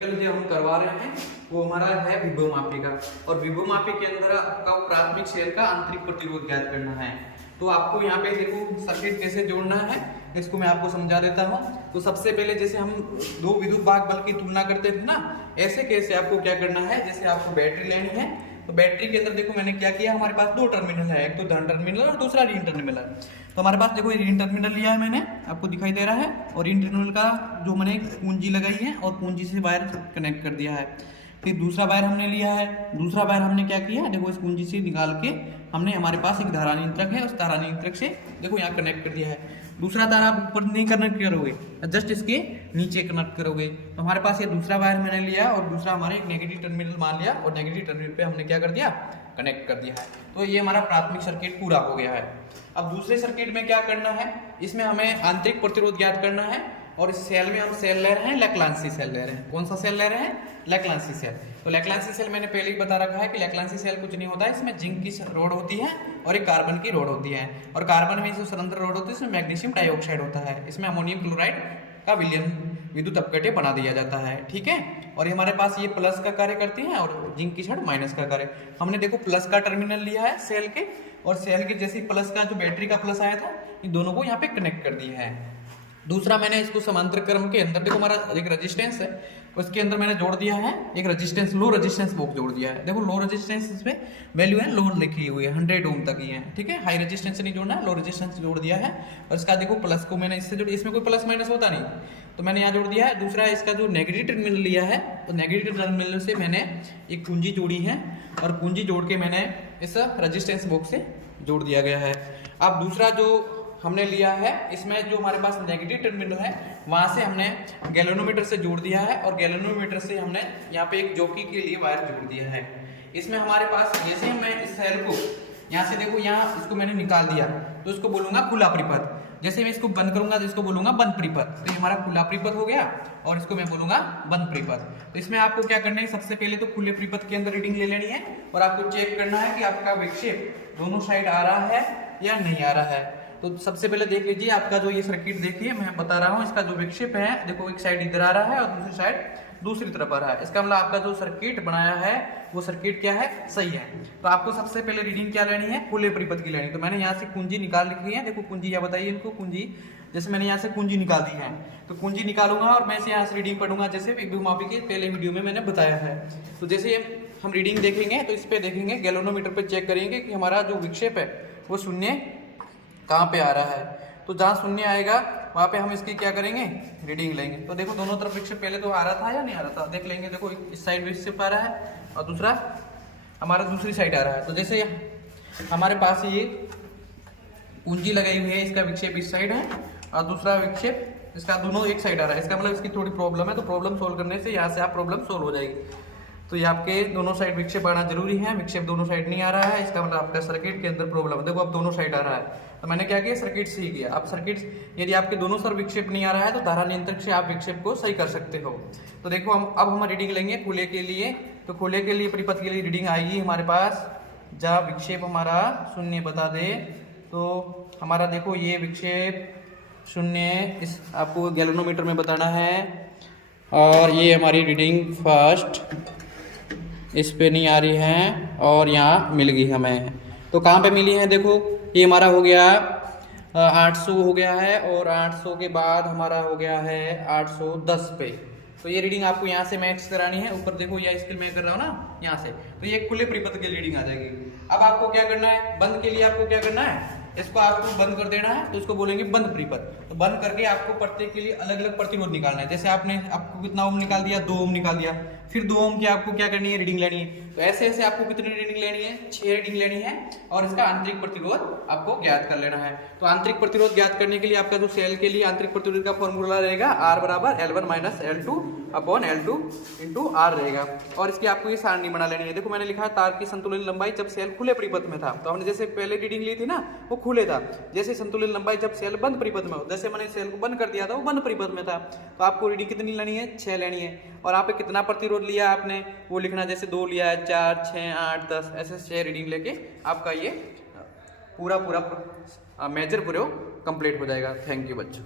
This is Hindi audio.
जो हम करवा रहे हैं वो हमारा है विभव मापी का। और विभव मापी के अंदर आपका प्राथमिक सेल का आंतरिक प्रतिरोध ज्ञात करना है। तो आपको यहाँ पे देखो सर्किट कैसे जोड़ना है इसको मैं आपको समझा देता हूँ। तो सबसे पहले जैसे हम दो विद्युत भाग बल की तुलना करते थे ना, ऐसे कैसे आपको क्या करना है, जैसे आपको बैटरी लेनी है तो बैटरी के अंदर देखो मैंने क्या किया, हमारे पास दो टर्मिनल है, एक तो धन टर्मिनल और दूसरा ऋण टर्मिनल है। तो हमारे पास देखो ऋण टर्मिनल लिया है मैंने, आपको दिखाई दे रहा है, और ऋण टर्मिनल का जो मैंने पूंजी लगाई है और पूंजी से वायर कनेक्ट कर दिया है। फिर दूसरा वायर हमने लिया है, दूसरा वायर हमने क्या किया, देखो इस कुंजी से निकाल के हमने, हमारे पास एक धारा नियंत्रक है, उस धारा नियंत्रक से देखो यहाँ कनेक्ट कर दिया है। दूसरा तार आप ऊपर नहीं कनेक्ट करोगे, जस्ट इसके नीचे कनेक्ट करोगे। तो हमारे पास ये दूसरा वायर मैंने लिया और दूसरा हमारे एक नेगेटिव टर्मिनल मान लिया और नेगेटिव टर्मिनल पे हमने क्या कर दिया, कनेक्ट कर दिया है। तो ये हमारा प्राथमिक सर्किट पूरा हो गया है। अब दूसरे सर्किट में क्या करना है, इसमें हमें आंतरिक प्रतिरोध ज्ञात करना है। और इस सेल में हम सेल ले रहे हैं, लैप्लासी सेल ले रहे हैं। कौन सा सेल ले रहे हैं, लैप्लासी सेल। तो लैप्लासी सेल मैंने पहले ही बता रखा है कि लैप्लासी सेल कुछ नहीं होता है, इसमें जिंक की रोड होती है और एक कार्बन की रोड होती है। और कार्बन में जो स्वतंत्र रोड होती है इसमें मैग्नीशियम डाइऑक्साइड होता है, इसमें अमोनियम क्लोराइड का विलयन विद्युत अपघट्य बना दिया जाता है, ठीक है। और ये हमारे पास ये प्लस का कार्य करती है और जिंक की छड़ माइनस का कार्य। हमने देखो प्लस का टर्मिनल लिया है सेल के, और सेल के जैसे प्लस का जो बैटरी का प्लस आया था, इन दोनों को यहाँ पे कनेक्ट कर दिया है। दूसरा मैंने इसको समांतर क्रम के अंदर देखो हमारा एक रेजिस्टेंस है, उसके अंदर मैंने जोड़ दिया है एक रेजिस्टेंस, लो रेजिस्टेंस बॉक्स जोड़ दिया है। देखो लो रेजिस्टेंस इसमें वैल्यू है, लो लिखी हुई है 100 ओम तक ही है, ठीक है। हाई रेजिस्टेंस से नहीं जोड़ना है, लो रेजिस्टेंस जोड़ दिया है। और इसका देखो प्लस को मैंने इससे जोड़, इसमें कोई प्लस माइनस होता नहीं तो मैंने यहाँ जोड़ दिया है। दूसरा इसका जो नेगेटिव टर्मिनल लिया है, तो नेगेटिव टर्मिनल से मैंने एक कुंजी जोड़ी है और कुंजी जोड़ के मैंने इस रेजिस्टेंस बॉक्स से जोड़ दिया गया है। अब दूसरा जो हमने लिया है, इसमें जो हमारे पास नेगेटिव टर्मिनल है वहां से हमने गैल्वेनोमीटर से जोड़ दिया है और गैल्वेनोमीटर से हमने यहाँ पे एक जॉकी के लिए वायर जोड़ दिया है। इसमें हमारे पास जैसे मैं इस सेल को यहाँ से देखो, यहाँ इसको मैंने निकाल दिया तो इसको बोलूंगा खुला परिपथ। जैसे मैं इसको बंद करूंगा तो इसको बोलूंगा बंद परिपथ। तो ये हमारा खुला परिपथ हो गया और इसको मैं बोलूंगा बंद परिपथ। तो इसमें आपको क्या करना है, सबसे पहले तो खुले परिपथ के अंदर रीडिंग ले लेनी है और आपको चेक करना है कि आपका विक्षेप दोनों साइड आ रहा है या नहीं आ रहा है। तो सबसे पहले देख लीजिए आपका जो ये सर्किट देखिए, मैं बता रहा हूँ इसका जो विक्षेप है, देखो एक साइड इधर आ रहा है और दूसरी साइड दूसरी तरफ आ रहा है। इसका मतलब आपका जो सर्किट बनाया है वो सर्किट क्या है, सही है। तो आपको सबसे पहले रीडिंग क्या लेनी है, खुले परिपथ की लेनी। तो मैंने यहाँ से कुंजी निकाल लिखी है, देखो कुंजी या बताइए इनको, कुंजी जैसे मैंने यहाँ से कुंजी निकाल दी है तो कुंजी निकालूंगा और मैं से यहाँ से रीडिंग पढ़ूंगा जैसे विभव मापी के पहले वीडियो में मैंने बताया है। तो जैसे हम रीडिंग देखेंगे तो इस पे देखेंगे, गैल्वेनोमीटर पे चेक करेंगे कि हमारा जो विक्षेप है वो शून्य कहाँ पे आ रहा है। तो जहाँ शून्य आएगा वहाँ पे हम इसकी क्या करेंगे, रीडिंग लेंगे। तो देखो दोनों तरफ विक्षेप पहले तो आ रहा था या नहीं आ रहा था, देख लेंगे। देखो इस साइड विक्षेप आ रहा है और दूसरा हमारा दूसरी साइड आ रहा है। तो जैसे हमारे पास ये कुंजी लगाई हुई है, इसका विक्षेप इस साइड है और दूसरा विक्षेप इसका दोनों एक साइड आ रहा है। इसका मतलब इसकी थोड़ी प्रॉब्लम है, तो प्रॉब्लम सोल्व करने से यहाँ से आप प्रॉब्लम सोल्व हो जाएगी। तो ये आपके दोनों साइड विक्षेप आना जरूरी है, विक्षेप दोनों साइड नहीं आ रहा है, इसका मतलब आपका सर्किट के अंदर प्रॉब्लम है। देखो अब दोनों साइड आ रहा है तो मैंने क्या किया, सर्किट सही किया। अब सर्किट यदि आपके दोनों तरफ विक्षेप नहीं आ रहा है तो धारा नियंत्रक से आप विक्षेप को सही कर सकते हो। तो देखो हम रीडिंग लेंगे खुले के लिए। तो खुले के लिए परिपथ के लिए रीडिंग आएगी हमारे पास, जहाँ विक्षेप हमारा शून्य बता दे तो हमारा देखो ये विक्षेप शून्य इस आपको गैल्वेनोमीटर में बताना है। और ये हमारी रीडिंग फर्स्ट इस पे नहीं आ रही है और यहाँ मिल गई हमें। तो कहाँ पे मिली है, देखो ये हमारा हो गया 800 हो गया है और 800 के बाद हमारा हो गया है 810 पे। तो ये रीडिंग आपको यहाँ से मैच करानी है। ऊपर देखो यह स्केल मैं कर रहा हूँ ना यहाँ से, तो ये खुले परिपथ की रीडिंग आ जाएगी। अब आपको क्या करना है, बंद के लिए आपको क्या करना है, इसको आपको बंद कर देना है। तो इसको बोलेंगे बंद परिपथ। तो बंद करके आपको प्रत्येक के लिए अलग अलग प्रतिरोध निकालना है। जैसे आपको कितना ओम निकाल दिया, 2 ओम निकाल दिया, फिर 2 ओम की आपको क्या करनी है, रीडिंग लेनी है। तो ऐसे ऐसे आपको कितनी रीडिंग लेनी है, 6 रीडिंग लेनी है और इसका आंतरिक प्रतिरोध आपको ज्ञात कर लेना है। तो आंतरिक प्रतिरोध ज्ञात करने के लिए आपका जो सेल के लिए आंतरिक प्रतिरोध का फॉर्मूला रहेगा R बराबर L1 minus L2 upon L2 into R रहेगा। और इसकी आपको ये सारणी बना लेनी है। देखो मैंने लिखा है तार की संतुलित लंबाई जब सेल खुले परिपथ में था, तो हमने जैसे पहले रीडिंग ली थी ना वो खुले था। जैसे संतुलित लंबाई जब सेल बंद परिपथ में हो, जैसे मैंने सेल को बंद कर दिया था वो बंद परिपथ में था, तो आपको रीडिंग कितनी लेनी है, 6 लेनी है। और यहाँ पे कितना प्रतिरोध लिया आपने वो लिखना, जैसे 2 लिया है, 4, 6, 8, 10 ऐसे 6 रीडिंग लेके आपका ये पूरा मेजर पूरे कंप्लीट हो जाएगा। थैंक यू बच्चों।